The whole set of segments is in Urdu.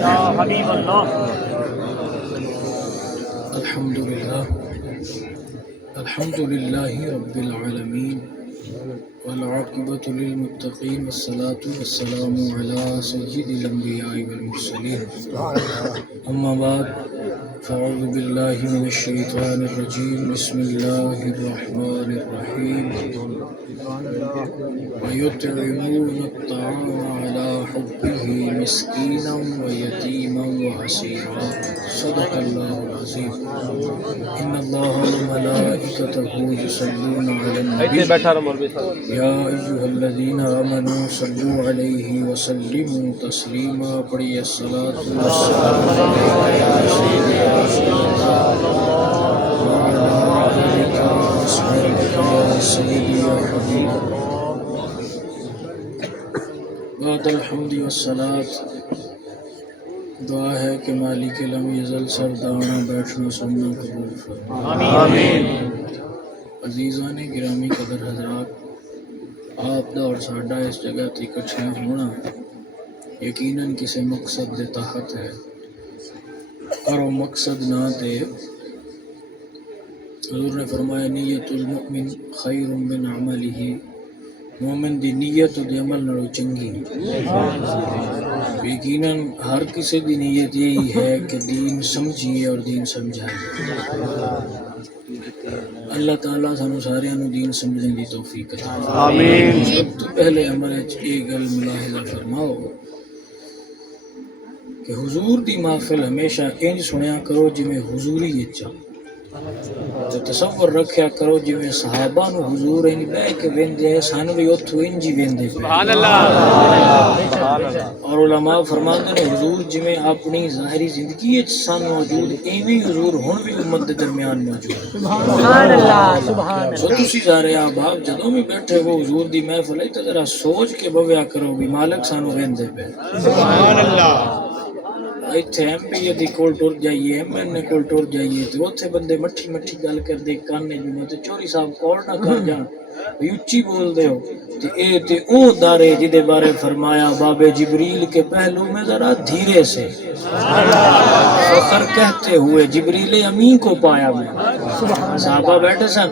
یا حبیب اللہ۔ الحمدللہ رب العالمین والعاقبۃ للمتقین والصلاة والسلام علی سید الانبیاء والمرسلین اما بعد فاعوذ باللہ من الشیطان الرجیم بسم اللہ الرحمن الرحیم وَيُطْعِمُونَ الطَّعَامَ عَلَى حُبِّهِ مِسْكِينًا وَيَتِيمًا وَأَسِيرًا صدق اللہ العظیم۔ ان اللہ وملائکتہ یصلون علی النبی یا ایھا الذین آمنوا صلوا علیہ وسلموا تسلیما۔ پڑھیے الصلاۃ والسلام علیک یا سیدی رسول اللہ وعلی آلک وصحبک یا سیدی یا حبیب اللہ۔ بعد الحمد والصلاۃ، دعا ہے کہ مالک لم یزل سردانا بیٹھنا سننا قبول فرمائے آمین۔ عزیزان گرامی قدر حضرات، آپ دا اور ساڈا اس جگہ تے اکٹھے ہونا یقیناً کسی مقصد دے تحت ہے، اور وہ مقصد نہ تے حضور نے فرمایا نیت المؤمن خیر من عملہ، مومن دی نیت دی عمل نالوں چنگی۔ یقیناً ہر کسی دی نیت یہی ہے کہ دین سمجھیے اور دین سمجھائیے۔ اللہ تعالیٰ سانو سارے نو دین سمجھنے دی توفیق عطا آمین۔ سب تو پہلے ہمارے ایک گل ملاحظہ فرماؤ کہ حضور دی محفل ہمیشہ انج سنیا کرو جویں حضوری اچا، تو تصور رکھیا کرو جویں صحابہ نو حضور انج بہ کے ویندے سانو بھی اوتھو انج ہی ویندے سبحان اللہ۔ اور علماء فرماندے نے حضور جویں اپنی ظاہری زندگی وچ سان موجود ایویں حضور ہن بھی امت دے درمیان موجود سبحان اللہ سبحان اللہ۔ سو تسی سارے احباب جدوں بھی بیٹھے ہو حضور دی محفل تے ذرا سوچ کے بویا کرو بھی مالک سانو ویندے پے سبحان اللہ۔ اتنے ایم پی اے دی کول ٹر جائیے، ایم این اے کول ٹر جائیے تو اتنے بندے مٹھی مٹھی گل کر دے کانے جنوں تے چوری صاحب کال نہ کر جان بھی اچھی بول دے ہو تے اے تے او دارے جدے بارے فرمایا باب جبریل کے پہلو میں ذرا دھیرے سے فخر کہتے ہوئے جبریل امین کو پایا میں۔ صحابہ بیٹھے سن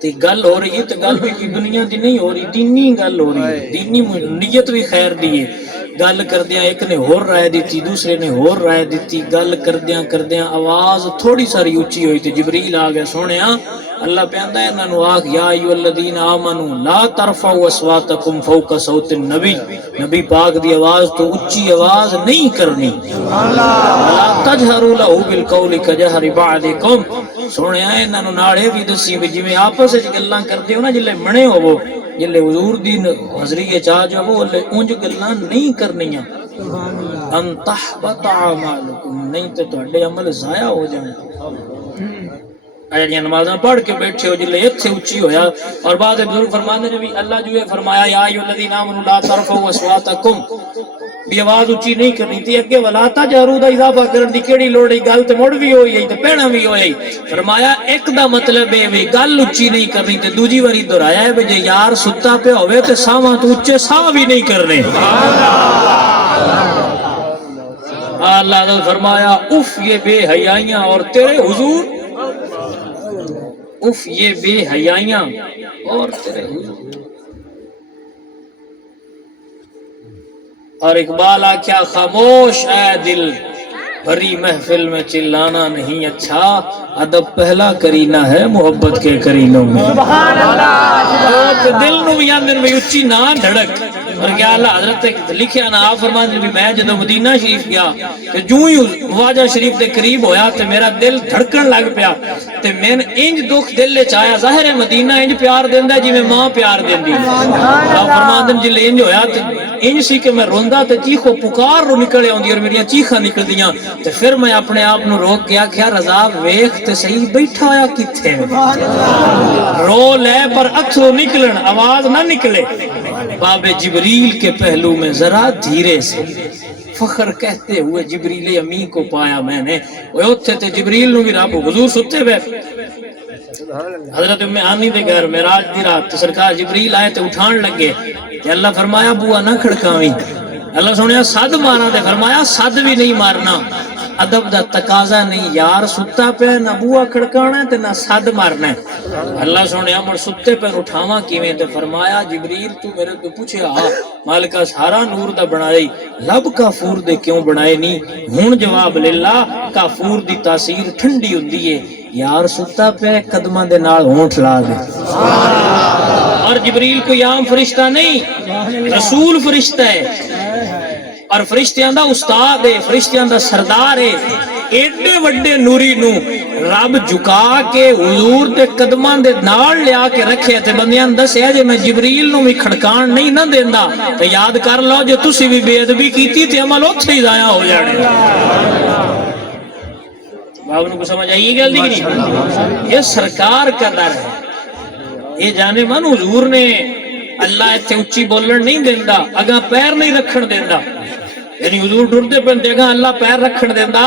تے گل ہو رہی ہے تے گل بھی دنیا دی نہیں ہو رہی، دینی گل ہو رہی ہے، دینی نیت بھی خیر دی ہے۔ گل کردیاں ایک نے ہور رائے دیتی، دوسرے نے ہور رائے دیتی، گل کردیاں آواز تھوڑی ساری اونچی ہوئی تے جبریل آ گیا سونیا اللہ پہندا ہے انہاں نو آکھ یا ایھا الذین آمنوا لا ترفعوا اصواتکم فوق صوت النبی، نبی پاک دی آواز تو اونچی آواز نہیں کرنی، لا تجہروا لہ بالقول کجہر بعضکم۔ سونیا انہاں نو ناڑے بھی دسی بھی جویں آپس وچ گلاں کردے ہو نا جلے منے ہوو جلے حضور دی حضری چ آ جاؤ اونج گلاں نہیں کرنیاں، ان تحبط اعمالکم، نہیں تے تہاڈے عمل ضائع ہو جان۔ اے نمازاں پڑھ کے بیٹھے ہو جلے ایتھے اونچی ہویا اور بعد بزرگ فرماندے نے بھی اللہ جو ہے فرمایا یا ایھا الذین آمنوا لا ترفعوا اصواتکم، بھی آواز اونچی نہیں کرنی تھی، اگے ولا تجہروا دا اضافہ کرن دی کیڑی لوڑ ہے؟ گل تے مڑ بھی ہوئی ہے تے پہنا بھی ہوئی۔ فرمایا ایک دا مطلب ہے وی گل اونچی نہیں کرنی تے دوجی واری دہرایا ہے جے یار ستا پہ ہوے تے ساواں تو اونچے ساہ بھی نہیں کرنے۔ اللہ نے فرمایا اف یہ بے حیائیاں اور تیرے حضور، اف یہ بے حیائیاں اور تیرے حضور۔ اور اقبال آکھیا خاموش اے دل بھری محفل میں چلانا نہیں اچھا، ادب پہلا کرینہ ہے محبت کے کرینوں میں۔ سبحان اللہ۔ دل نو بھی آندے بھی اچھی نہ دھڑک، اور کیا اللہ حضرت لکھیا نا آپ فرماندے بھی میں جدوں مدینہ شریف گیا تے جو ہی خواجہ شریف دے قریب ہویا تے میرا دل دھڑکن لگ پیا تے میں انج دکھ دل وچ آیا، ظاہر ہے مدینہ انج پیار دیندا جویں ماں پیار دیندی ہے۔ آپ فرماندے جلے انج ہویا تے انج سی کہ میں روندا تے چیخو پکار رو نکلے آندی اور میری چیخاں نکلدیاں تے پھر میں اپنے آپ نو روک کے آکھیا رضا ویکھ تے صحیح بیٹھا ہویا کتھے رو لے پر اتھرو نکلن آواز نہ نکلے۔ باب جبریل کے پہلو میں ذرا دھیرے سے فخر کہتے ہوئے جبریل امین کو پایا میں نے۔ وہ اتھے تے جبریل نو بھی رب حضور ستے ہوئے حضرت ام ہانی دے گھر معراج دی رات سرکار جبریل آئے تے اٹھان لگے کہ اللہ فرمایا بوا نہ کھڑکاویں، اللہ سونے سد مارا تے فرمایا سد بھی نہیں مارنا، ادب دا تقاضا نہیں، یار ستا پہ نہ بوا کھڑکانا تے نہ سد مارنا ہے۔ اللہ سونے مڑ ستے پہ اٹھاواں کیویں تے فرمایا جبریل تو میرے تو پوچھے مالکا سارا نور دا بنائی لب کافور دے کیوں بنائے نہیں؟ ہن جواب لے لا، کافور دی تاثیر ٹھنڈی ہوندی ہے، یار ستا پہ قدماں دے نال ہونٹ لا دے۔ اور جبریل کوئی عام فرشتہ نہیں، رسول فرشتہ ہے، اور فرشتیاں دا استاد ہے، فرشتیاں دا سردار ہے۔ ایڈے وڈے نوری نو رب جھکا کے حضور دے قدماں دے نال لیا کے رکھے تے بندیاں دسیا جے میں جبریل نو بھی کھڑکان نہیں نہ دیندا تے یاد کر لو جو تسی بھی بے ادبی کیتی تے عمل اوتھے ہی ضائع ہو جانے۔ باب نو کو سمجھ آئی گل دی نہیں؟ یہ سرکار کا در ہے، یہ جانے من حضور نے اللہ ایتھے اچھی بولن نہیں دیندا، اگاں پیر نہیں رکھن دیندا، یعنی حضور ڈردے پہ جگہ اللہ پیر رکھن دیندا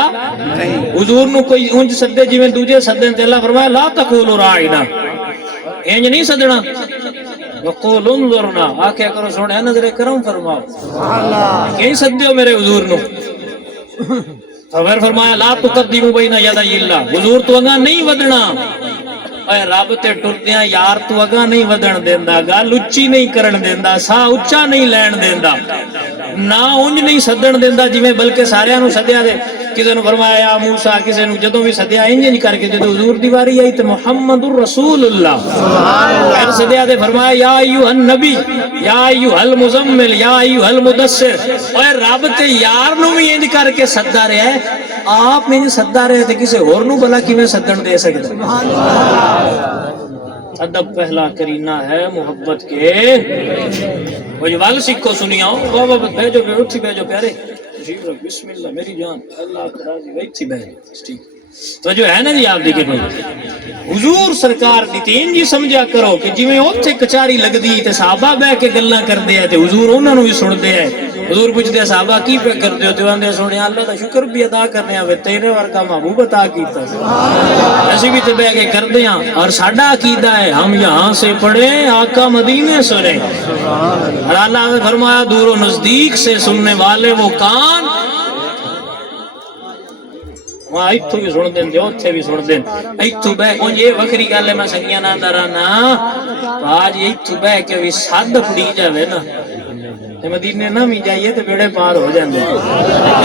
حضور نو کوئی اونج سدے جویں دوجے سدن تے اللہ فرمایا لا تقولوا راعنا، انج نہیں سدنا، وقولوا انظرنا، آکھیا کرو سونے نظر کرم فرماؤ، کہیں سدیو میرے حضور نو؟ پھر فرمایا لا تقدموا بین یدی اللہ، حضور تو اگاں نہیں ودنا، اے رب تے ٹردیاں یار تو اگاں نہیں ودن دیندا، گل اچھی نہیں کرن دیندا، سا اچا نہیں لین دیندا، نہ اونج نہیں سدن دیندا جویں بلکہ سارے نو سدیا دے، کسے نو فرمایا یا موسیٰ، کسے نو جدوں بھی سدیا انج کر کے، جدوں حضور دی واری آئی تے محمد رسول اللہ پھر سدیا دے فرمایا یا ایھا النبی یا ایھا المزمل یا ایھا المدثر، اے رب تے یار نو بھی انج کر کے سدا رہیا ہے، آپ میں سدا رہے تے کسے ہور نو بھلا کیویں سدن دے سکدا؟ ادب پہلا کرینہ ہے محبت کے، وجوال سکھو سنیاؤ، واہ واہ بھیجو اٹھی بھیجو پیارے، تشریف رکھ، بسم اللہ میری جان، اللہ کا راضی ویتھی بھیج، ٹھیک تو جو ہے نا جی آپ دیکھیں حضور سرکار دی تین جی سمجھا کرو کہ جی میں اوتھے کچاری لگدی تے صحابہ بہ کے گلاں کردے ہیں تے حضور انہاں نوں بھی سن دے ہیں، حضور پوچھتے ہیں صحابہ کی پہ کردے ہو؟ تو آندے سونے اللہ دا شکر بھی ادا کرنے ہیں، تیرے ورگا محبوب عطا کیتا ایسی بھی تے بہ کے کردے ہیں، اور ساڈا عقیدہ ہے ہم یہاں سے پڑھیں آقا مدینے سنے، اور اللہ نے فرمایا دور و نزدیک سے سننے والے وہ کان، وہاں ایتھو بھی سن دیں جو اتھے بھی سن دیں، ایتھو بہ کون یہ وکری گل ہے، میں سنگیاں نہ درانا آج ایتھو بہ کے بھی سد پڑی جاوے نا تے مدینے نہ بھی جائیے تے بیڑے پار ہو جاندے،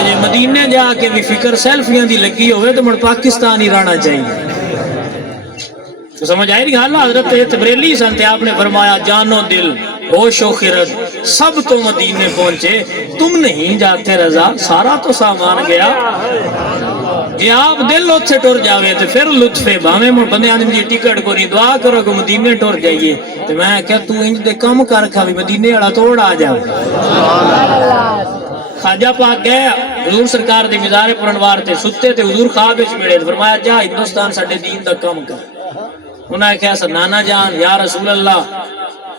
جے مدینے جا کے بھی فکر سیلفیاں دی لگی ہوئے تو مڑ پاکستان ہی رہنا چاہیے۔ تو سمجھ آئی نہیں حال؟ حضرت بریلی سن تے آپ نے فرمایا جانو دل ہوش و خرد سب تو مدینے پہنچے، تم نہیں جاتے رضا سارا تو سامان گیا، جی آپ دل اتھے ٹر جاوے تو پھر لطفے باویں مڑ بندے آدمی جی ٹکٹ کو نہیں دعا کرو کہ مدینے ٹر جائیے، تو میں کیا تو انج دے کم کر کھا بھی مدینے والا توڑ آ جا۔ خواجہ پاک گئے حضور سرکار دی مزار پرنوار تے ستے تے حضور خواب وچ ملے، فرمایا جا ہندوستان ساڈے دین دا کم کر، انہاں نے کہا نانا جان یا رسول اللہ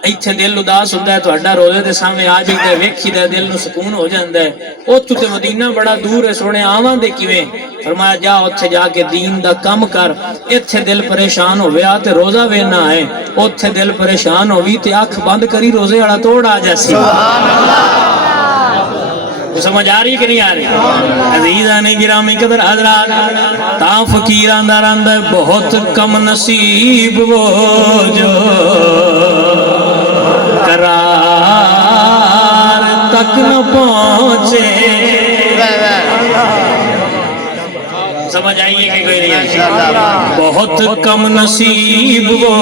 ایتھے دل اداس ہوندا ہے، تہاڈا روزے دے سامنے آ جائے ویکھی دے دل نو سکون ہو جاندا ہے، اوتھے تے مدینہ بڑا دور ہے سونے آواں دے کیویں؟ فرمایا جا اوتھے جا کے دین دا کم کر، ایتھے دل پریشان ہویا تے روزہ وینا ہے، اوتھے دل پریشان ہوئی تے اکھ بند کری روزے والا توڑ آ جاسی۔ سمجھ آ رہی کہ نہیں آ رہی؟ عزیزان گرامی قدر حضرات، تا فقیران دا رند بہت کم نصیب وہ جو قرار تک نہ پہنچے، سمجھ آئیے کہ کوئی نہیں آئی؟ بہت کم نصیب وہ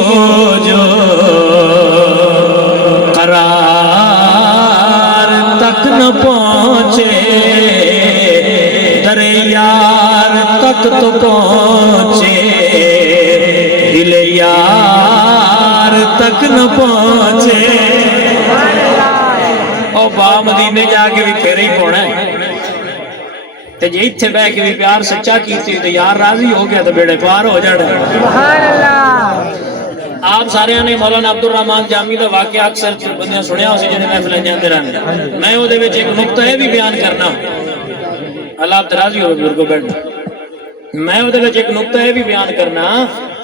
جو قرار تک نہ پہنچے، در یار تک تو پہنچے، دل یار تک نہ پہنچے، او با مدینے جا کے بھی پھر ہی پونا ہے، تے جی اتھے بہ کے بھی پیار سچا کیتی تو یار راضی ہو گیا تو بیڑے پار ہو جاڑا۔ سبحان اللہ۔ آپ سارے نے مولانا عبدالرحمن جامی دا واقعہ اکثر بندیاں سنیا اسی جنہیں محفلیں جاندے رہنے، میں وہ دے وچ ایک نقطہ ہے بھی بیان کرنا، اللہ آپ تراضی ہو بزرگوں بیٹھ، میں وہ دے وچ ایک نقطہ ہے بھی بیان کرنا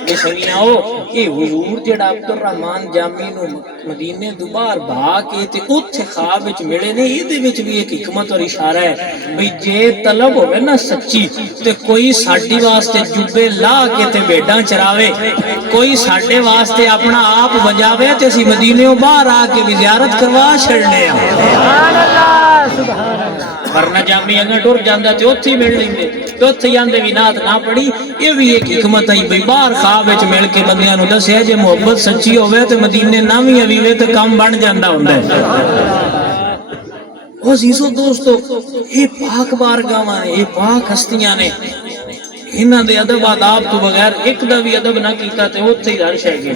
یہ سنگیاں ہو کہ حضور جڑا عبد الرحمان جامی نو مدینے دو باہر بھا کے تے اوتھے خواب وچ ملے نے، ایدے وچ بھی ایک حکمت اور اشارہ ہے بھئی جے طلب ہوے نا سچی تے کوئی ساڈی واسطے جبے لا کے تے بھیڈاں چراوے، کوئی ساڈے واسطے اپنا آپ بجاوے تے اسی مدینے باہر آ کے بھی زیارت کروا چھڑنے آ سبحان اللہ سبحان اللہ۔ ورنہ جامی اگر ٹر جاندا تے اوتھے مل لیندے تے اوتھے جاندے بھی نات نہ پڑھی۔ یہ بھی ایک حکمت ہے بھئی باہر خواب وچ مل کے بندیاں نو دسیا جے محبت سچی ہوے تے مدینے نہ وی اویوے تے کام بن جاندا ہوندا ہے۔ عزیزو دوستو، یہ پاک بارگاہاں نے، یہ پاک ہستیاں نے، انہاں دے ادب آداب تو بغیر ایک دا بھی ادب نہ کیتا تے اوتھے ہی عرش ہے کہ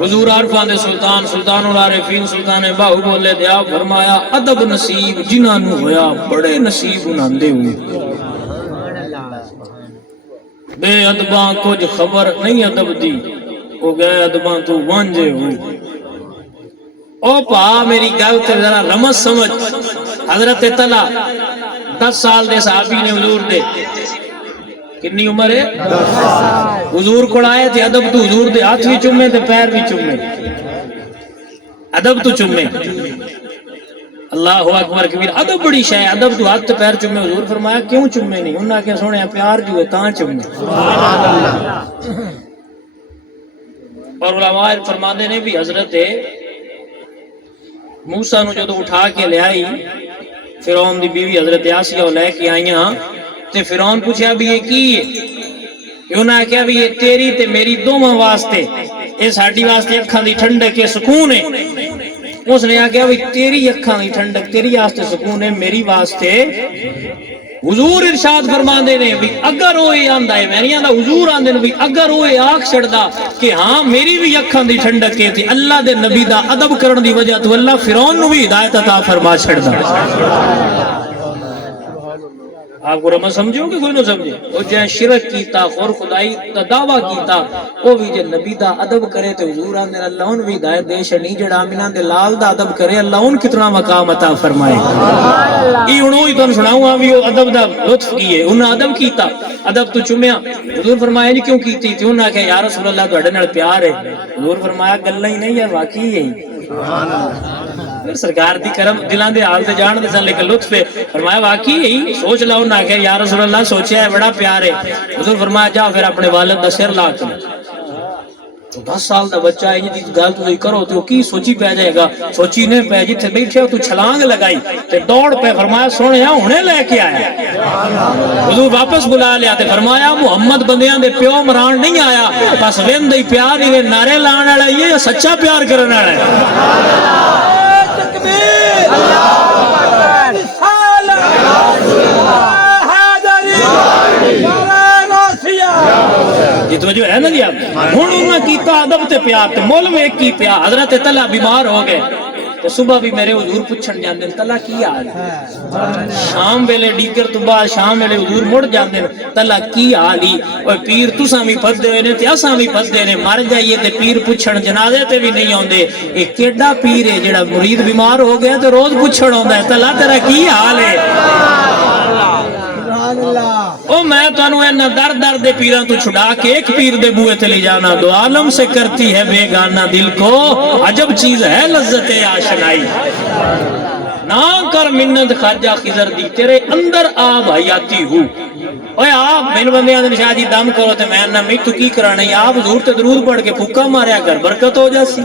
حضور عارفاں دے سلطان سلطان العارفین سلطان باہو بولے دیا فرمایا ادب نصیب جنہاں نو ہویا بڑے نصیب انہاں دے ہوئے، بے ادباں کچھ خبر نہیں ادب دی، وہ گئے ادباں تو وانجے ہوئے۔ او پا میری گل تے ذرا رمز سمجھ، حضرت طلحہ 10 سال دے صحابی نے حضور دے، کتنی عمر ہے؟ 10 سال۔ حضور کو آئے تھے ادب تو حضور دے ہاتھ بھی چومے تے پیر بھی چومے، ادب تو چومے، اللہ اکبر کبیر، ادب بڑی شے، ادب تو ہاتھ تے پیر چومے۔ حضور فرمایا کیوں چومے نہیں؟ انہاں کہ سونے پیار جو ہے تاں چومے۔ اور علماء فرماندے نے بھی حضرت موسیٰ نو جدو اٹھا کے لے آئی فرعون دی بیوی حضرت آسیہ لے کے آئیاں تے فرعون پوچھا بھی یہ کی ہے؟ انہاں کہا بھی یہ تیری تے میری دوواں واسطے، یہ ساڈی واسطے اکھاں دی ٹھنڈک کے سکون ہے۔ اس نے کہا بھی تیری اکھاں دی ٹھنڈک تیری واسطے سکون ہے، میری واسطے۔ حضور ارشاد فرماندے نے بھی اگر وہ آندا ہے، میں نہیں آندا، حضور آندے نے بھی اگر وہ آکھ چھڑدا کہ ہاں میری بھی اکھاں دی ٹھنڈک ہے تے اللہ دے نبی دا ادب کرن دی وجہ تو اللہ فرعون نو بھی ہدایت عطا فرما چھڑدا۔ آپ کو رمض سمجھو کہ کوئی نہ سمجھے؟ وہ جہاں شرک کیتا خور خدائی دا دعویٰ کیتا وہ بھی جے نبی دا ادب کرے تو حضور آندے اللہ ان بھی ہدایت دے شنی جڑا آمینہ دے لال دا ادب کرے اللہ ان کتنا مقام عطا فرمائے۔ یہ انہوں ہی تو سناؤں ہاں بھی وہ ادب دا لطف کیے، انہوں ادب کیتا، ادب تو چمیا۔ حضور فرمایا جی کیوں کیتی تھی؟ انہوں نے کہا یا رسول اللہ تو اڈے پیار ہے۔ حضور فرمایا گلہ ہی نہیں ہے واقعی ہے۔ سرکار دی کرم دلان دے حال تے جان دے سن لیکن لطف ہے۔ فرمایا واقعی ہے، سوچ لاؤ نہ کہ یا رسول اللہ سوچیا ہے بڑا پیار ہے۔ حضور فرمایا جا پھر اپنے والد دا سر لا کے، تو 10 سال دا بچہ ہے جی گل تو کرو تو کی سوچی پہ جائے گا؟ سوچی نے پہ جتھے بیٹھے تو چھلانگ لگائی تے دوڑ پہ فرمایا سونیا ہونے لے کے آیا۔ حضور واپس بلا لیا تے فرمایا محمد بندیاں دے پیو مران نہیں آیا، بس وین دے پیار ہی نعرے لان والا یہ سچا پیار کرنے والا ہے۔ یہ توجہ ہے نا جی آپ؟ ہن انہاں کیتا ادب تے پیار تے مول ویکھ کی پیا۔ حضرت طلحہ بیمار ہو گئے تے صبح بھی میرے حضور پوچھن جاندے طلحہ کی حال ہے؟ شام ویلے ڈیگر تو بعد شام ویلے حضور مڑ جاندے طلحہ کی حال ہی؟ اوے پیر تساں بھی پھسدے ہوئے نے تے اساں بھی پھسدے نے، مر جائیے تے پیر پوچھن جنازے تے بھی نہیں اوندے۔ اے کیڑا پیر ہے جڑا مرید بیمار ہو گیا تے روز پوچھن آوندا ہے طلحہ تیرا کی حال ہے؟ او میں تانوں اینا در در دے پیراں تو چھڑا کے ایک پیر دے بوئے تے لے جانا، دو عالم سے کرتی ہے بیگانہ دل کو عجب چیز ہے لذت آشنائی۔ نہ کر منت خواجہ خضر دی تیرے اندر آب حیاتی ہوں۔ اوے آپ من بندیاں دے شاہ جی دم کرو تے میں نہ میں تو کی کرانا ہے؟ آپ حضور تے درود پڑھ کے پھوکا ماریا کر برکت ہو جاسی۔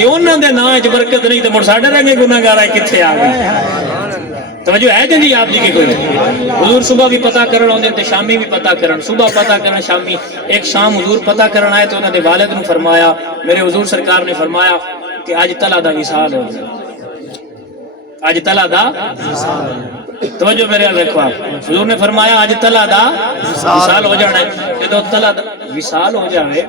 یہ انہاں دے نام وچ برکت نہیں تے مڑ ساڈے رنگے گناہگار کتھے آ گئے؟ توجہ ہے جی آپ جی کے کوئی؟ حضور صبح بھی پتہ کرن آندے تے شامی بھی پتہ کرن، صبح پتہ کرن شامی۔ ایک شام حضور پتہ کرن آئے تو انہاں دے والد نو فرمایا، میرے حضور سرکار نے فرمایا کہ آج طلحہ دا وصال ہو گیا، آج طلحہ دا توجہ میرے دیکھو آپ، حضور نے فرمایا آج طلحہ دا وصال ہو جانا ہے۔ جدوں طلحہ دا وصال ہو جائے،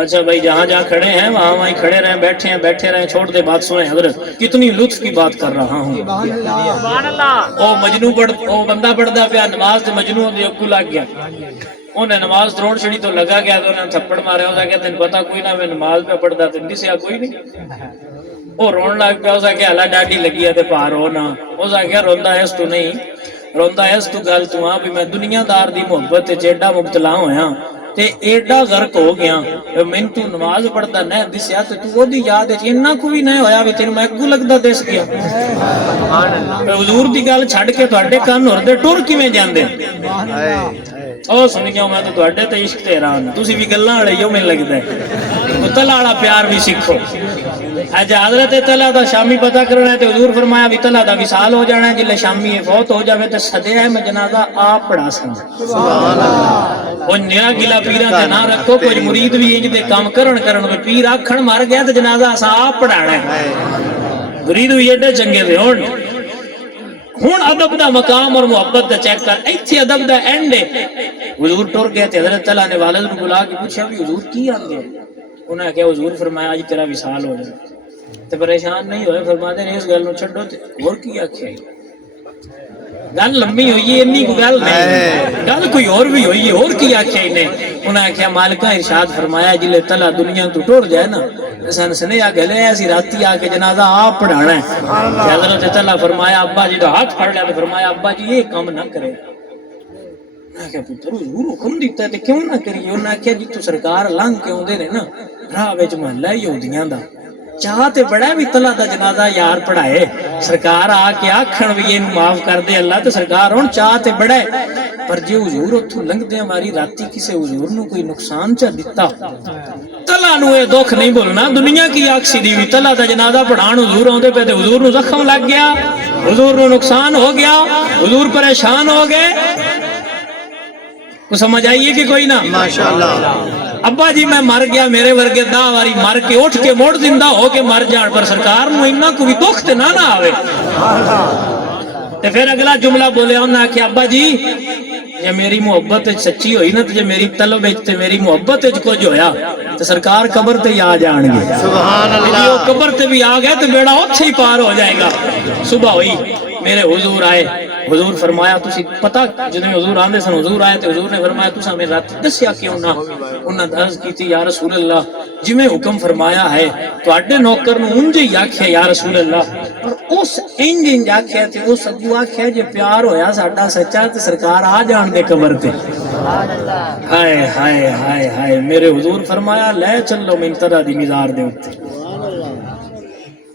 اچھا بھائی جہاں جہاں کھڑے ہیں وہاں وہیں کھڑے رہیں، بیٹھے رہیں، چھوڑ دے بات سنیں۔ حضرت کتنی لطف کی بات کر رہا ہوں۔ او مجنوں او بندہ پڑھدا پیا نماز تے مجنوں دے اکو لگ گیا، انہیں نماز تروڑ چھڑی تو لگا گیا تو انہیں تھپڑ مارے، اس کہ تین پتہ کوئی نہ میں نماز پہ پڑھدا تے دسیا کوئی نہیں۔ او رون لگ پیا، اس کہ اللہ ڈاڈی لگی ہے تے پار ہو نہ، اس کہ روندا ہے اس تو نہیں۔ روندا اس تو گل تو ہاں بھی میں دنیا دار دی محبت تے ایڈا مبتلا ہویا تے ایڈا غرق ہو گیا میں تو نماز پڑھدا نہ دسیا تے تو اودی یاد وچ انہاں کو بھی نہ ہویا وی تینوں میں اگوں لگدا دس گیا سبحان اللہ حضور دی گل چھڈ کے تواڈے کان ہور دے ٹر کیویں جاندے او سنگیو میں تو تواڈے تے عشق تے حیران تسی بھی گلاں والے ہو میں لگدا ہے طلع والا پیار بھی سیکھو اج حضرت طلع دا شامی پتہ کرنا ہے تے حضور فرمایا بھی طلع دا وصال ہو جانا ہے جلے شامی فوت ہو جاوے تے سدیا میں جنازہ آپ پڑھا سن سبحان اللہ او نیرا گلا پیراں تے نہ رکھو کوئی مرید بھی انج دے کام کرن پیر آکھن مر گیا تے جنازہ اسا آپ پڑھانا ہے مرید بھی ایڈے چنگے دے ہن ادب دا مقام اور محبت دا چیک کر ایتھے ادب دا اینڈ ہے حضور ٹر گئے تے حضرت طلع نے والد نو بلا کے پوچھا بھی حضور کی آندے انہاں نے کہا حضور فرمایا اج تیرا وصال ہو جائے تے پریشان نہیں ہوئے فرماتے نے اس گل نو چھڈو تے اور کی آکھیا گل لمبی ہوئی ہے انی کو گل نہیں گل کوئی اور بھی ہوئی ہے اور کی آکھیا نے انہاں نے کہا مالکہ ارشاد فرمایا جلے طلع دنیا تو ٹر جائے نا سن سنیا گلے ایسی راتی آ کے جنازہ آپ پڑھانا ہے حضرت طلع فرمایا ابا جی دا ہاتھ پھڑ لیا تے فرمایا ابا جی یہ کام نہ کرے میں کہا پتر حضور حکم دیتا ہے تے کیوں نہ کریے انہوں نے کہا جی تو سرکار لنگ کے اوندے نے نا راہ وچ محلہ یہودیاں دا چاہتے بڑا بھی طلع دا جنازہ یار پڑھائے سرکار آ کے آکھن بھی یہ معاف کر دے اللہ تے سرکار ہن چاہتے بڑا ہے پر جے حضور اتھوں لنگ دے ہماری راتی کسے حضور نو کوئی نقصان چا دیتا طلع نو اے دکھ نہیں بولنا دنیا کی آکسی دی وی طلع دا جنازہ پڑھان حضور اوندے پہ تے حضور نو زخم لگ گیا حضور نو نقصان ہو گیا حضور پریشان ہو گئے کو سمجھ آئیے کہ کوئی نہ ماشاءاللہ ابا جی میں مر گیا میرے ورگے دا واری مر کے اٹھ کے موڑ زندہ ہو کے مر جان پر سرکار نو انہاں کو بھی دکھ تے نہ آوے تے پھر اگلا جملہ بولے انہاں کہ ابا جی یہ میری محبت سچی ہوئی نا تے میری طلب تے میری محبت کچھ ہویا تے سرکار قبر تے آ جان گے سبحان اللہ قبر تے بھی آ گئے تے بیڑا اوتھے ہی پار ہو جائے گا صبح ہوئی میرے حضور آئے حضور فرمایا تسی پتہ جدوں حضور آندے سن حضور آئے تے حضور نے فرمایا تساں میں رات دسیا کیوں نہ انہاں عرض کیتی یا رسول اللہ جویں حکم فرمایا ہے تواڈے نوکر نو انج ہی آکھیا یا رسول اللہ پر اس انج آکھیا تے اس اگوں آکھیا جے پیار ہویا ساڈا سچا تے سرکار آ جان دے قبر تے سبحان اللہ ہائے ہائے ہائے ہائے میرے حضور فرمایا لے چلو منترا دی مزار دے اوتے سبحان اللہ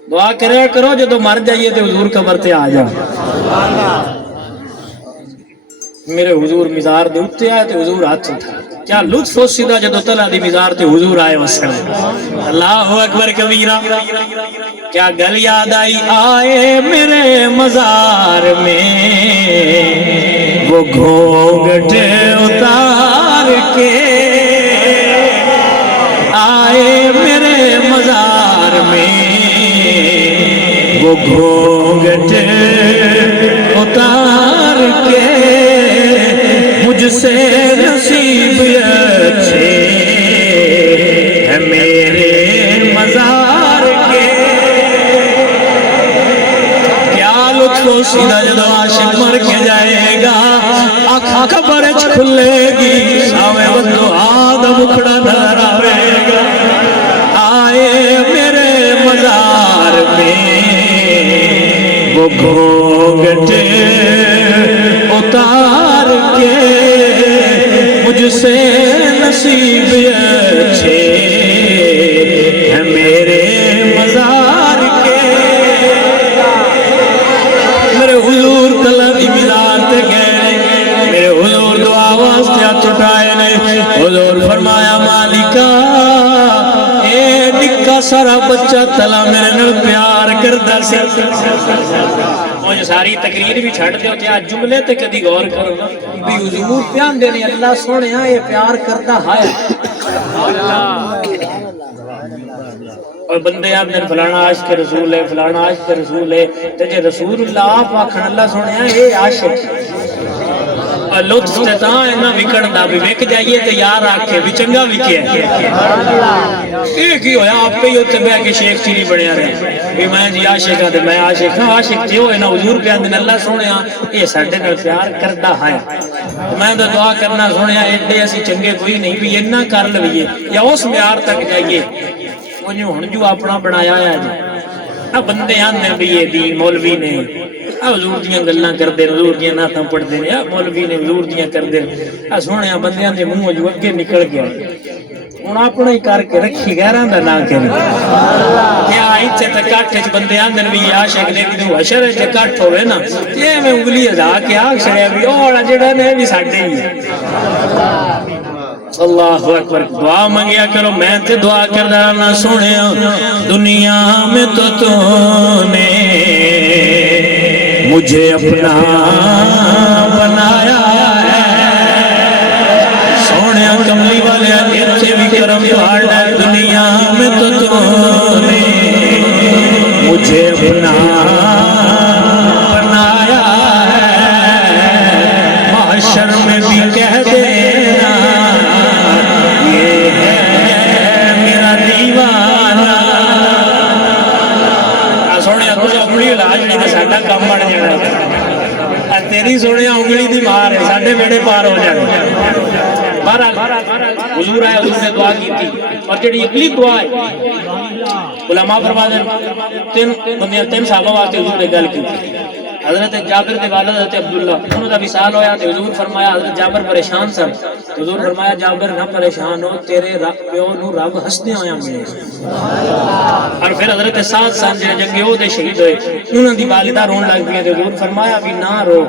دعا کریا کرو جدوں مر جائیے تے حضور قبر تے آ جا سبحان اللہ میرے حضور مزار دے اوتے آئے تے حضور ہاتھ اٹھا کیا لطف ہو سیدھا جدو طلع دی مزار تے حضور آئے وسلم اللہ اکبر کبیرہ کیا گل یاد آئی آئے میرے مزار میں وہ گھونگھٹ اتار کے آئے میرے مزار میں وہ گھونگھٹ اتار کے مجھ سے نصیب اچھے ہے میرے مزار کے کیا لطف و سیدھا جدو عاشق مر کے جائے گا آنکھ قبر کھلے گی ساوے بدو آدم کھڑا نظر آئے گا آئے میرے مزار میں وہ گھونگھٹ اتار کے مجھ سے نصیب اچھے ہے میرے مزار کے میرے حضور طلع دی مزار تے گئے میرے حضور دعا واسطے ہاتھ اٹھائے نہیں حضور فرمایا مالکا اے نکا سارا بچہ طلع میرے نال پیار کردا سی مجھے ساری تقریر بھی چھڑ دیو تے آج جملے تے کدی غور کرو بھی حضور پیان دینے اللہ سونے یہ پیار کرتا ہے اور بندے آپ نے فلانا عاشق رسول ہے فلانا عاشق رسول ہے تے جے رسول اللہ آپ آکھن اللہ سونے یہ عاشق اور لطف تے تاں اینا وکڑ دا بھی وک جائیے تے یار آکھے بھی چنگا وکیا ایک ہی ہویا آپ پہ ہی ہوتے بے کہ شیخ چیری بڑھیا رہے بھی میں جی عاشق ہاں تے میں عاشق ہاں عاشق جے ہوئے نا حضور پہ اندن اللہ سونے ہاں یہ ساڑھے نال پیار کردہ ہے میں تو دعا کرنا سونے ہاں ایڈے ایسی چنگے کوئی نہیں بھی اتنا کر لئیے یا اس معیار تک جائیے وہ جو ہن جو اپنا بنایا ہے جی بندے آندے بھی یہ دین مولوی نے حضور دیاں گلاں کردے حضور دیاں نعتاں پڑھدے نے مولوی نے حضور دیاں کردے سوہنیاں بندیاں دے منہ جو اگے نکل گیا ہن اپنا ہی کر کے رکھی غیراں دا نہ کرے کیا ایتھے تے کٹھ وچ بندے آندے بھی عاشق نے کہ حشر وچ کٹھ ہوے نا تے میں انگلی ہلا کے آکھ چھڑیا بھی او والا جڑا نے بھی ساڈے ہی ہے اللہ اکبر دعا منگیا کرو میں تے دعا کردا نہ سنیا دنیا میں تو نے مجھے اپنا بنایا ہے سونے کملی والے اتنے بھی کرم پاڑا دنیا میں تو نے مجھے اپنا بنایا ہے محشر میں بھی کہہ دینا یہ ہے میرا دیوانہ سونے تجھے اپنی علاج نہیں تو ساڈا کام بن جانا تیری سونے انگلی دی مار ہے ساڈے بیڑے پار ہو جانے حضور آئے حضور نے دعا کی تھی اور جڑی اگلی دعا ہے علماء فرماتے ہیں تین صحابہ واسطے حضور نے گل کی حضرت جابر کے والد حضرت عبداللہ انہوں کا وصال ہویا تو حضور فرمایا حضرت جابر پریشان سن حضور فرمایا جابر نہ پریشان ہو تیرے پیو نو رب ہسدے ہویا ملے اور پھر حضرت سعد سن جڑے جنگ احد شہید ہوئے انہاں دی والدہ رون لگ پئی تے حضور فرمایا بھی نہ رو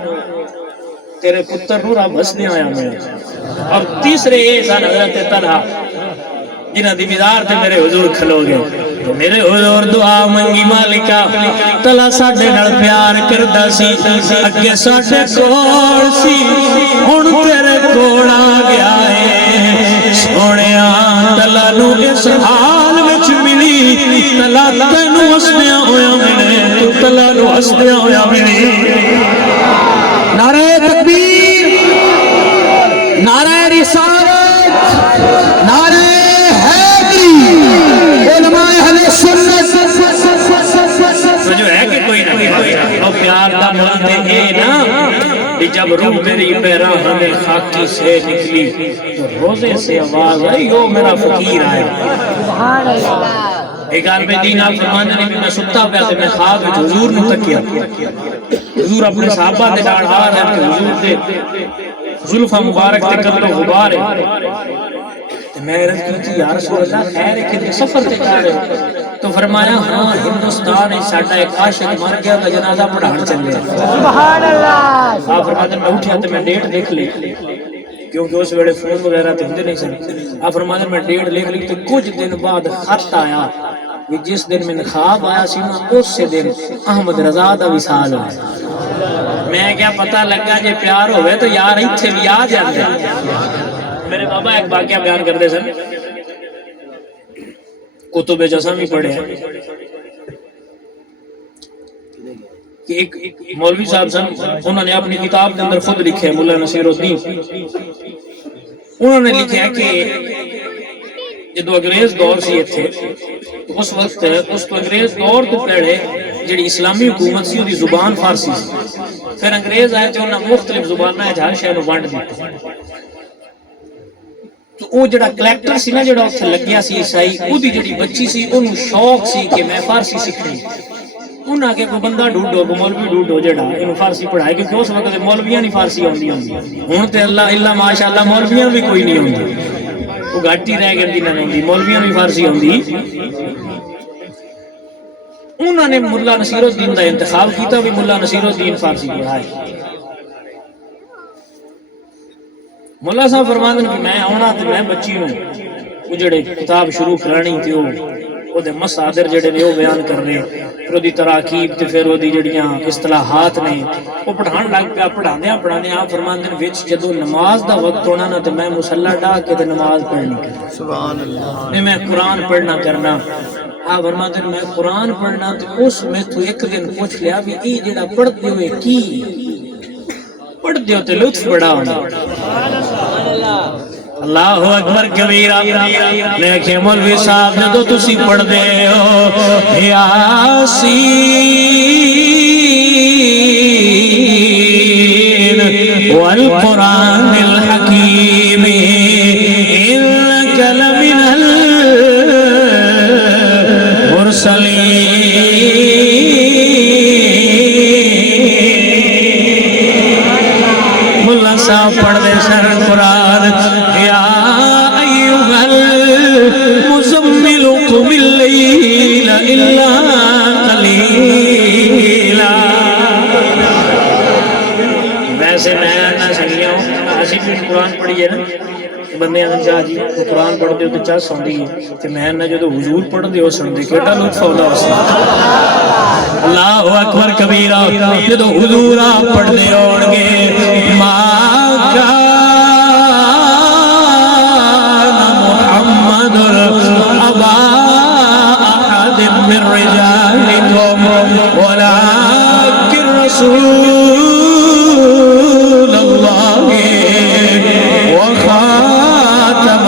تیرے پتر نو رب ہسدے ہویا ملے اور تیسرے یہ سن حضرت طلحہ جنہاں دی مزار تے میرے حضور کھلو گئے میرے حضور دعا منگی مالکا طلحہ ساڈے نال پیار کردا سی اگے ساڈے کول سی ہن تیرے کول آ گیا ہے سونیا طلحہ نو اس حال وچ ملی طلحہ تینو ہسدیا ہویا ملے تو طلحہ نو ہسدیا ہویا ملی نعرہ تکبیر نعرہ رسالت نعرہ حیدری علماء اہل سنت جو ہے کہ کوئی نہ اور پیار دا مراد ہے نا کہ جب روح میری پیراں ہمیں خاکی سے نکلی تو روزے سے آواز آئی او میرا فقیر آیا سبحان اللہ ایک عالم دین آپ فرمانے نے بھی میں ستا پیا تے میں خواب وچ حضور نو تکیا حضور اپنے صحابہ دے نال آ رہے کہ حضور دے زلفہ مبارک تے قد غبار ہے میں عرض کی تھی یا رسول اللہ خیر ہے کہ سفر تے جا رہے ہو تو فرمایا ہاں ہندوستان ہے ساڈا ایک عاشق مر گیا کا جنازہ پڑھان چلے سبحان اللہ آپ فرماتے میں اٹھیا تے میں ڈیٹ دیکھ لی کیونکہ اس ویلے فون وغیرہ تے ہوندے نہیں سن آپ فرماتے میں ڈیٹ لکھ لی تو کچھ دن بعد خط آیا کہ جس دن میں خواب آیا سی نا اس سے دن احمد رضا دا وصال ہوا میں کیا پتہ لگا جے پیار ہوئے تو یار ایتھے بھی آ جاندے میرے بابا ایک واقعہ بیان کرتے سن کتب جیسا بھی پڑھے ہیں کہ ایک مولوی صاحب سن انہوں نے اپنی کتاب کے اندر خود لکھے مولا نصیر الدین انہوں نے لکھا کہ جدو انگریز دور سی تھے اس وقت اس انگریز دور تو پہلے جڑی اسلامی حکومت سی دی زبان فارسی سی پھر انگریز آئے تو انہوں نے مختلف زبانیں ہر شہر ونڈ دیتے تو وہ جڑا کلیکٹر سی نا جڑا اتھے لگیا سی عیسائی اودی جڑی بچی سی انہوں شوق سی کہ میں فارسی سیکھنی انہاں کے کوئی بندہ ڈھونڈو کوئی مولوی ڈھونڈو جڑا انہوں فارسی پڑھائے کیونکہ اس وقت مولویاں نہیں فارسی آندی ہوں تے اللہ ماشاءاللہ مولویاں بھی کوئی نہیں ہوندی وہ گھاٹی رہ گئی نہ ہوندی مولویاں بھی فارسی ہوندی انہوں نے ملا نصیر الدین دا انتخاب کیتا بھی ملا نصیر الدین فارسی پڑھائے مولا صاحب فرماندے کہ میں آنا تے میں بچی نوں وہ جڑے کتاب شروع کرانی تے او دے مصادر جڑے نے او بیان کرنے پھر اودی تراکیب تے پھر اودی جڑیاں اصطلاحات نے او پڑھان لگ پیا پڑھاندے آپ فرماندے وچ جدوں نماز دا وقت ہونا نا تے میں مصلی ڈا کے تے نماز پڑھنی سبحان اللہ میں قرآن پڑھنا کرنا آپ فرماندے میں قرآن پڑھنا تے اس میں تو ایک دن پوچھ لیا بھی اے جڑا پڑھدے ہوئے کی پڑھ دیو تے لطف بڑا ہونا اللہ اکبر کبیرہ لیکن مولوی صاحب نے تو تسی پڑھ دے ہو یاسین والقرآن الحکیم انک لمن المرسلین اسی بھی قرآن پڑھی ہے نا بندے آدھے شاہ جی قرآن پڑھتے ہو تو چس آتی ہے تو میں نہ جو حضور پڑھتے ہو سنتے کیڈا لطف آتا اس اللہ اکبر کبیرہ جدو حضور آپ پڑھتے ہون گے ماں کان محمد ابا احد من رجالکم ولکن رسول اللہ وخاتم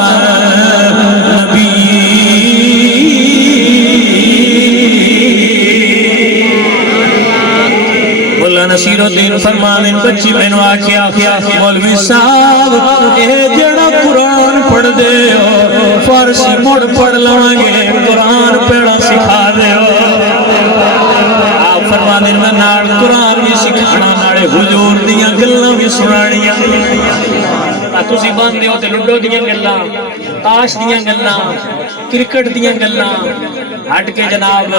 نصیر الدین فرمانے بچی میں نے آکھیا مولوی صاحب اے جڑا قرآن پڑھ دے ہو فارسی مڑ پڑھ لوانگے قرآن پیڑا سکھا دے ہو آپ فرمانے میں ناڑ قرآن بھی سکھانا ناڑے حضور دیاں گلہ بھی سنانیاں تسی باندھے ہو تے لڈو دیاں گلہ تاش دیاں گلہ کرکٹ دیاں گلہ ہٹ کے جناب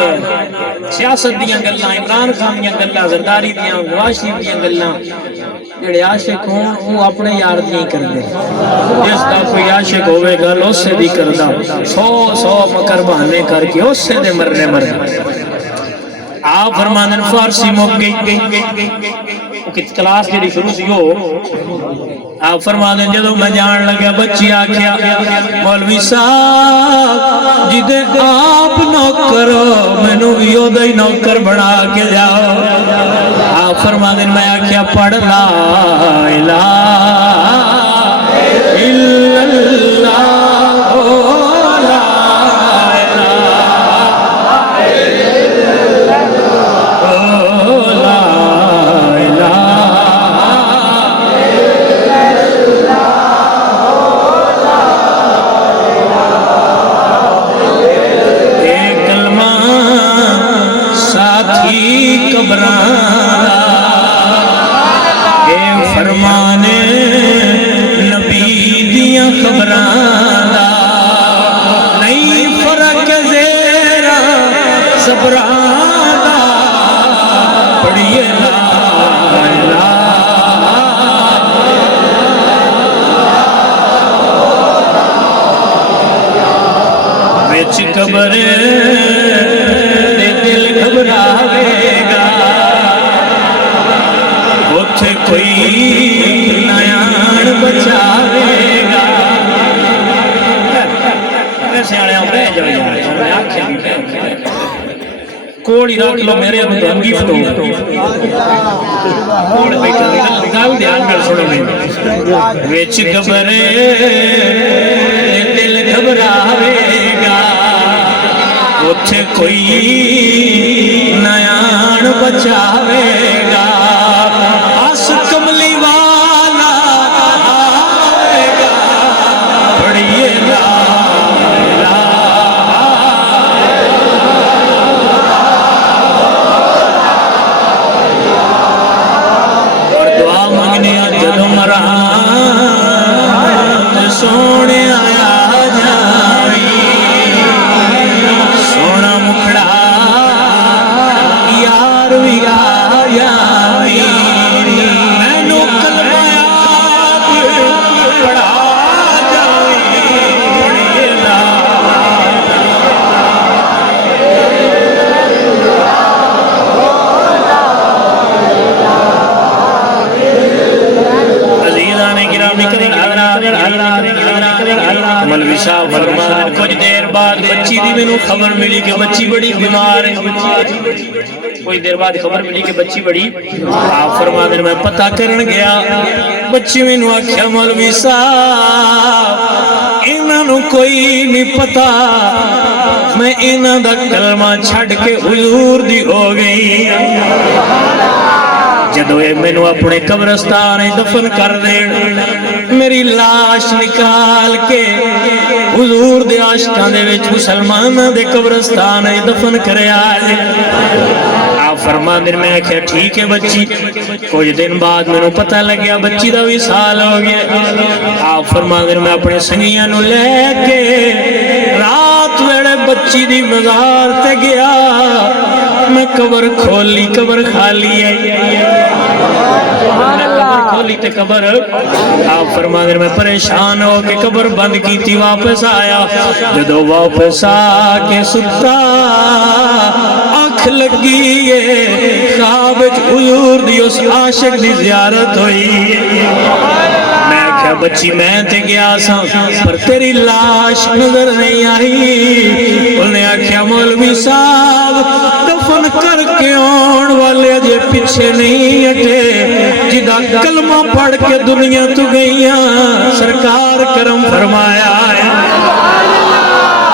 سیاست دیاں گلہ عمران خان دیاں گلہ زرداری دیاں نواز شریف دیاں گلہ جڑے عاشق ہوں وہ اپنے یار دیاں کر دے جس کا کوئی عاشق ہوئے گا اس سے بھی کردہ سو مکر بہانے کر کے اس سے دے مرنے آپ فرماندن فارسی موک گئی کلاس جڑی شروع سی ہو آپ فرماندن جدو میں جان لگا بچی آکھیا مولوی صاحب جدے آپ نوکر میں نو یو دائی نوکر بڑھا کے جاؤ آپ فرماندن میں آکھیا پڑھ لا الہ الا اللہ فرمانے نبی دیاں خبرانا نہیں فرق زیرہ صبرانا پڑھئے لا الہ ویچ قبرے دل گھبراوے گا اٹھے کوئی نیان بچاوے گا ایسے آنے ہم رہ جائے کوڑی رکھ لو میرے اب ہم گفٹ ہو کوڑ بیٹھا گال دھیان کر سنو میں ویچ گبرے دل گھبراوے گا اٹھے کوئی نیان بچاوے گا آس کملی والا آوے گا پڑھئے لا اور دعا مانگنے جدو مران سونے آیا جاوی سونا مکھڑا یار بھی آیا میں نو کلمہ پڑھا جاوی پڑھئے لا عزیزانے گرامی قدر مولوی صاحب فرمانے کچھ دیر بعد بچی دی میں نو خبر ملی کہ بچی بڑی بیمار ہے کوئی دیر بعد خبر ملی کہ بچی بڑی آپ فرمانے میں پتہ کرن گیا بچی میں نو آکھیا مولوی صاحب انہاں نو کوئی نہیں پتا میں انہاں دا کلمہ چھڑ کے حضور دی ہو گئی جدو میں نو اپنے قبرستان دفن کر دے میری لاش نکال کے حضور دے عاشقاں دے وچ مسلماناں دے قبرستان دفن کرے آئے آپ فرماندے میں کہا ٹھیک ہے بچی کچھ دن بعد میں نو پتہ لگیا بچی دا وصال ہو گیا آپ فرماندے میں اپنے سنگیاں نو لے کے رات ویڑے بچی دی مزار تے گیا میں قبر کھولی قبر خالی ہے قبر کھولی تے قبر آپ فرما دے میں پریشان ہو کے قبر بند کی تھی واپس آیا جدو واپس آ کے ستا آنکھ لگی ہے خواب حضور دی اس عاشق دی زیارت ہوئی میں کیا بچی میں تے گیا سا پر تیری لاش نظر نہیں آئی انہیں آکھیا مولوی صاحب دفن کر کے آن والے جے پیچھے نہیں ہٹے جدا کلمہ پڑھ کے دنیا تو گئیاں سرکار کرم فرمایا ہے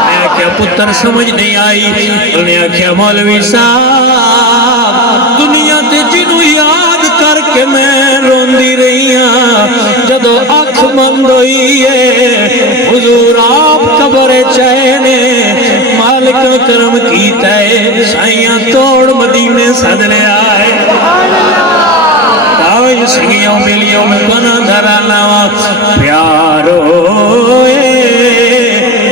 میں کیا پتر سمجھ نہیں آئی انہیں آکھیا مولوی صاحب دنیا تے جنو یاد کر کے میں روندی رہی ہاں جدو آنکھ بند ہوئی ہے حضور آپ قبر چینے مالک کرم کیتا ہے سائیاں توڑ مدینے سد لے آئے تاوج سنگیوں ملیوں میں بنا دھرانا پیارو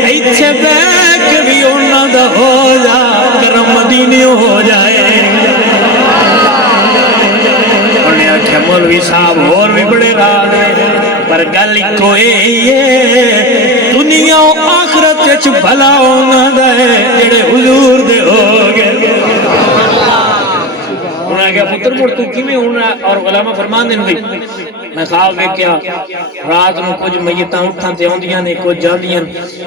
ایتھے بیک بھی انہاں دا ہو جا کرم مدینے ہو جائے انہیں آکھیا مولوی صاحب اور بھی بڑے راز پر گل کوئی دنیا و آخرت چ بھلا ہونا دے جڑے حضور دے ہو گئے انہوں نے کہا پتر مڑ تو کیویں ہونا اور علامہ فرمان دین بھی میں خواب ویکھیا رات نو کچھ میتاں اٹھاں تے اوندیاں نے کچھ جاندیاں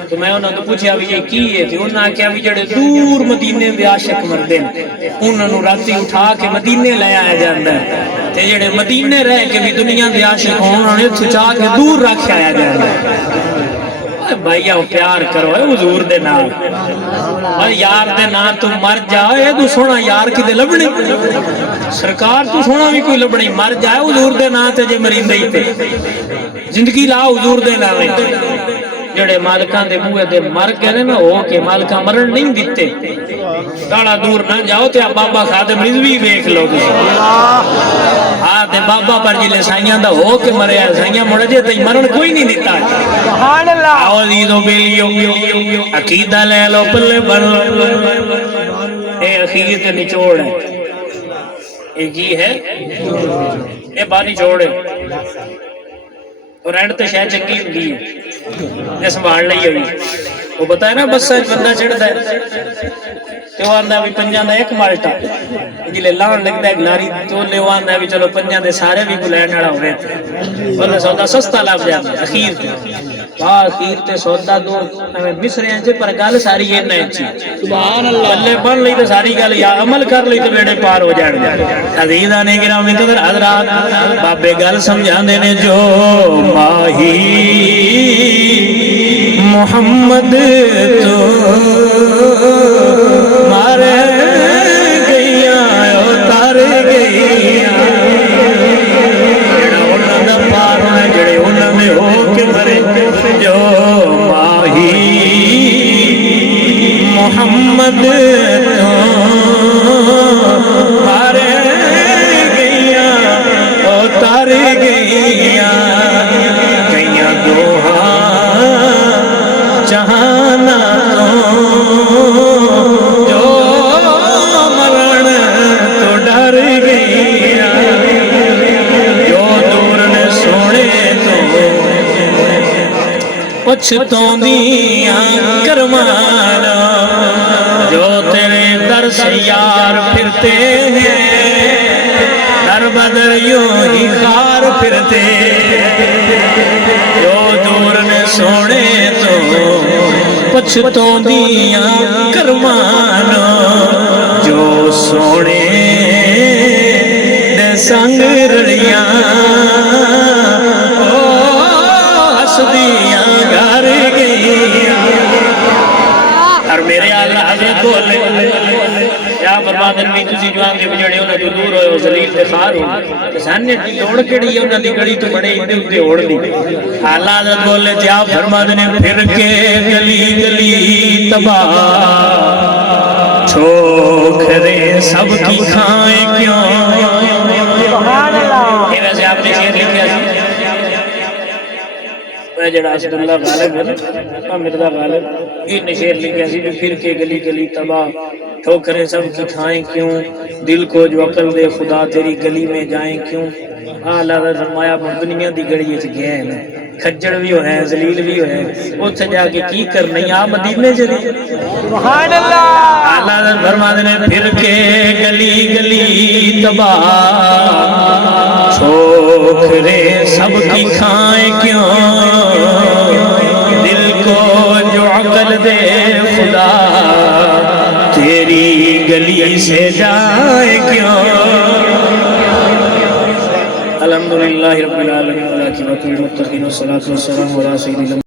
تو میں انہاں تو پوچھیا بھی یہ کی ہے تے انہاں نے کہا بھی جڑے دور مدینے دے عاشق مردے انہاں نو راتی اٹھا کے مدینے لے آیا جاندا ہے تے جڑے مدینے رہ کے بھی دنیا دے عاشق ہون انہاں نے چچا کے دور رکھ آیا جاندا ہے بھائیا پیار کرو اے حضور دے نال اور یار دے نال تو مر جائے تو سونا یار کی دے لبنی سرکار تو سونا بھی کوئی لبنی مر جائے حضور دے نال تے جے مرین دئی تے زندگی لا حضور دے نال جڑے مالکان دے بوئے دے مر گئے نا ہو کے مالکان مرن نہیں دیتے تاڑا دور نہ جاؤ تے بابا خادم رضوی بیک لو ہاں تے بابا پر جلے سائیاں دا ہو کے مرے ہیں سائیاں مڑ جے تے مرن کوئی نہیں دیتا آؤ عزیزوں بیلیوں عقیدہ لے لو پلے بن اے عقید تے نچوڑ ہے اے کی ہے اے بانی چھوڑ ہے اور اینڈ تے شاید چنگی ہوگی یہ سنبھال لئی ہوئی وہ بتائے نا بس سچ بندہ چڑھتا ہے تو وہ آندہ بھی پنجان دا ایک مالٹا جلے لان لگتا ہے گلاری تو لے وہ آندہ بھی چلو پنجان دے سارے بھی گلین نڑا ہوئے تھے ورنہ سودا سستا لاب جاتا ہے اخیر اخیر تے سودا دو مصرے ہیں پر گال ساری یہ نئے چی سبحان اللہ بلے بن لئی تے ساری گال یا عمل کر لئی تے بیڑے پار ہو جائے عزیز آنے گرامی قدر حضرات بابے گال سمجھان دینے جو ماہی محمد تو مارے گئیاں اتار گئیاں جڑا انہاں دا پار ہے جڑے انہاں نے ہو کے مرے جو ماہی محمد تو مارے گئیاں اتار گئیاں گئیاں دوہاں جہانا جو مرن تو ڈر گئیاں جو دور نے سونے تو پچھتوں دیاں کرمانا جو تیرے در سے یار پھرتے ہیں در بدر یوں ہی خار پھرتے جو دور نے سونے تو پچھتوں دیاں کرمانا جو سونے دے سنگ رڑیاں ہس دیاں گھر گئیاں اور میرے آلہ حضرت بولے یا بربادن بھی تسی جوان کے بجڑے انہاں جو دور ہوئے وہ ذلیل تے خار ہو کسان نے دوڑ کے ڈی انہاں دی گڑی تو بڑے اندے اندے اوڑ دی آلہ حضرت بولے جا فرمادن پھر کے گلی گلی تباہ چھوکرے سب کی کھائیں کیوں یہ ویسے آپ نے شیر لکھیا سی میں جڑا اسداللہ غالب ہے نا مرزا غالب یہ نے شیر لکھیا سی پھر کے گلی گلی تباہ ٹھوکریں سب کی کھائیں کیوں، دل کو جو عقل دے خدا تیری گلی میں جائیں کیوں. آلہ دا فرمایا دنیا دی گڑی وچ گیا ہے نا، کھجڑ بھی ہوئے ہیں، ذلیل بھی ہوئے ہیں، اتھے جا کے کی کرنا ہے، آپ مدینے چلی. سبحان اللہ. آلہ دا فرماتے نے پھر کے گلی گلی تباہ، ٹھوکرے سب کی کھائیں کیوں، دل کو جو عقل دے خدا تیری گلی سے جائے کیوں. الحمدللہ رب العالمین والعاقبۃ للمتقین والصلاۃ والسلام علی سیدنا